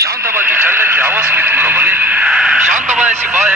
शांताबाई की चलने की आवाज भी तुम लोगों ने शांताबाई ऐसी बात